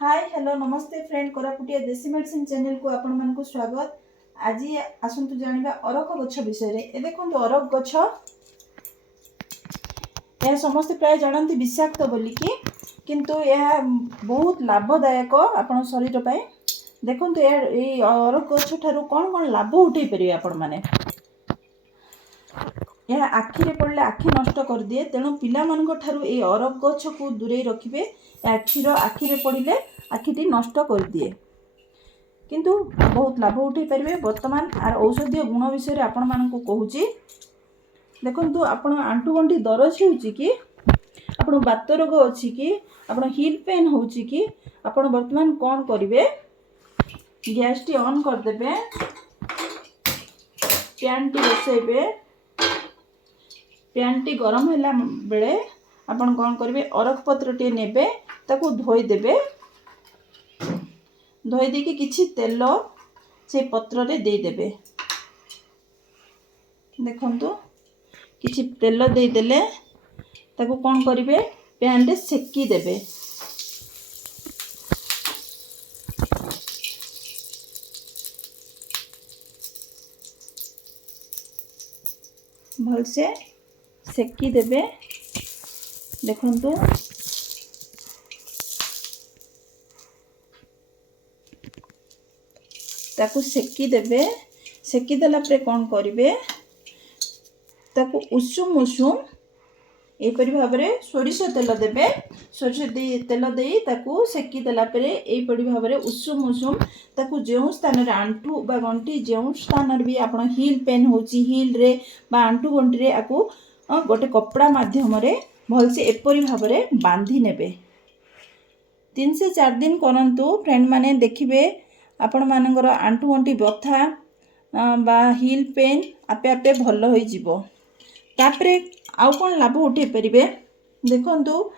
Hi hello नमस्ते friend कोरापुटिया देसी medicine channel को आपण मानक स्वागत। आज आसतु जानिबा अरख गछ विषय रे। ए देखो अरख गछ यह समस्त प्राय जानती विषाक्त बोलिकी, किंतु यह बहुत लाभदायक आपण शरीर पाए। देखो ये अरख गछ ठारू कौन कौन लाभ उठे पारे आपण माने। यह आखिरे पड़े आखि नष्ट कर दिए, तेणु पिला ठारू ये अरख गछ को दूरे रखिए। क्षीर आखिरे पड़े आखिटी नष्ट कर दिए, किंतु बहुत लाभ उठे पारे। बर्तमान आर औषधीय गुण विषय आपण मानक कहूची। देखंतु आपण आंटू गंठी दरज होउची कि, आपण बात रोग अछि कि, आपण हिल पेन होउची कि, आपण वर्तमान कौन करिवे, गैस टी ऑन कर देबे, पैन टी बसैबे। पैन टी गरम होला बेले आपण कौन करिवे, अरख पत्र टी नेबे, ताकू धोई देबे। धोई देके किछि तेल से पत्र रे दे देबे। देखंतु किछि तेल दे देले ताकू कौन करिवे, पैन रे सेकी देबे। भल से सेकी देबे। देखंतु ताकू सेकी देबे। सेकी देला परे कौन करिवे, ताकू उषुम उषुम एपरि भाबरे सोरिष तेल देबे। सोरिष तेल देई ताकू सेकी देला परे एपरि भाबरे उषुम उषुम ताकू जेउ स्थान रे आंठू बा गंठी जेउ स्थान रे भी आपण हिल पेन होची, हिल रे बा आंठू गंठी रे आकू गोटे कपड़ा माध्यम रे भल से एपरि भाबरे बांधी नेबे। 3 से 4 दिन करंतु फ्रेंड माने, देखिबे आपण मानकर आंठू गंठी व्यथा बा हिल पेन आपे आपे भल होई जिवो। तापरे आउ कौन लाभ उठे पारे, देखंतु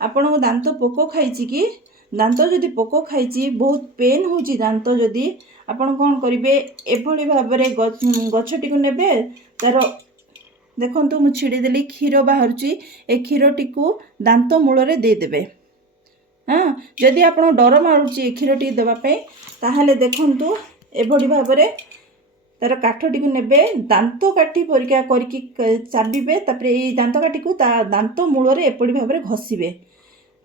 आपण दांत पोक खाई कि, दांत जदि पोक खाई बहुत पेन होची दांत, जदि आपण कौन करिवे, एभली भाबरे गछटी को नेबे। तार देखंतु मु छिड़ी देली क्षीर बाहरुची, ए क्षीरटी को दांत मूल रे दे देबे। हाँ, जदि आपण डर मारुची क्षीरटी देबा पे, ताहले देखंतु एभली भाबरे तार काठटी को नेबे, दांत काठी परीक्षा करके चाबिबे। तापरे ए दांत काठी को ता दांत मूल रे एपड़ी भाबरे घसीबे।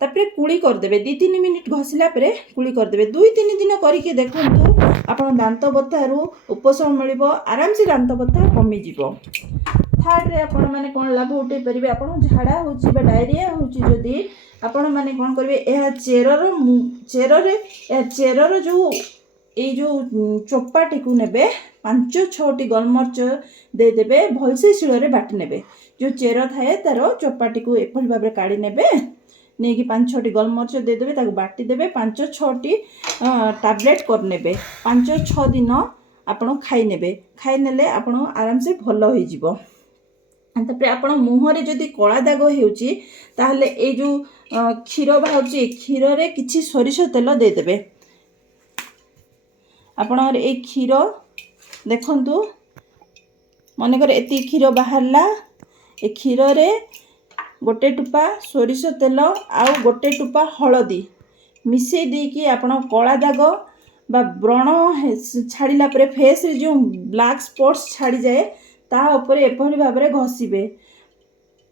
तापरे कुली कर देबे। 2-3 मिनिट घसिला परे कुली कर देबे। 2-3 दिन करके देखंतु आपण दांत बथारू उपशम मिलिबो, आराम से दांत बथा कमी जिवो। थर्ड रे आपण माने कोन लाभ उठे परिबे, आपण झाड़ा होची बा डायरिया होची जदी आपण माने कोन करबे, एहा चेरर जो ये जो चोपाटी को नेबे, 5-6 गोलमर्च दे देबे। भलसे शिଳରେ बाटी नेबे। जो चेर थाए तार चोपाटी को एपरि भाबरे काढी नेबे। नेकी 5-6 गोलमर्च दे देबे, ताको बाटी देबे। 5-6 टैबलेट कर नेबे। 5-6 दिन आपण खाई नेबे। खाई नेले आपण आराम से भल होई जिवो। तापरे आपण मुहरे जदि कला दाग हेउची, ताहले ए जो क्षीर बाहउची, क्षीर रे किछि सोरिष तेल दे देबे। आपणर ए क्षीर देखंतु, मनकर एति क्षीर बाहरला, ए क्षीर रे गोटे टुपा सोरिष तेल आउ गोटे टुपा हलदी मिसई देकी आपण कला दाग बा व्रण छाड़िला परे फेस रे जो ब्लैक स्पॉट्स छाड़ी जाए, ता ऊपर एपरि भाबरे घसीबे।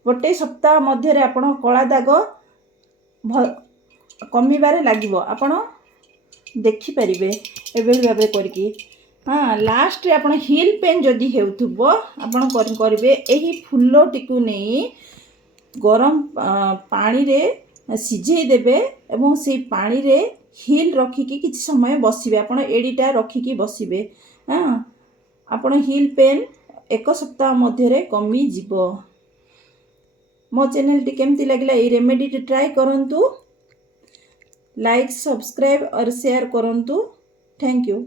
गोटे सप्ताह मध्य रे आपण कला दाग कमीबारे लागिबो। आपण देखि परिबे एबेल भाबरे करके। हाँ, लास्ट रे आपण हिल पेन जदि हेउथबो, आपण करिवे एही फुल्लोटी को नहीं गरम पानी रे सिझेई देबे, एवं से पानी रे हिल रखिकी किछि समय बसिबे। आपण एडीटा रखिकी बसिबे। हाँ, आपण हिल पेन 1 सप्ताह मध्य रे कमी जिवो। मो चैनल टी केमती लागला, ए रेमेडी टी ट्राई करंतु। लाइक, सब्सक्राइब और शेयर करंतु। Thank you.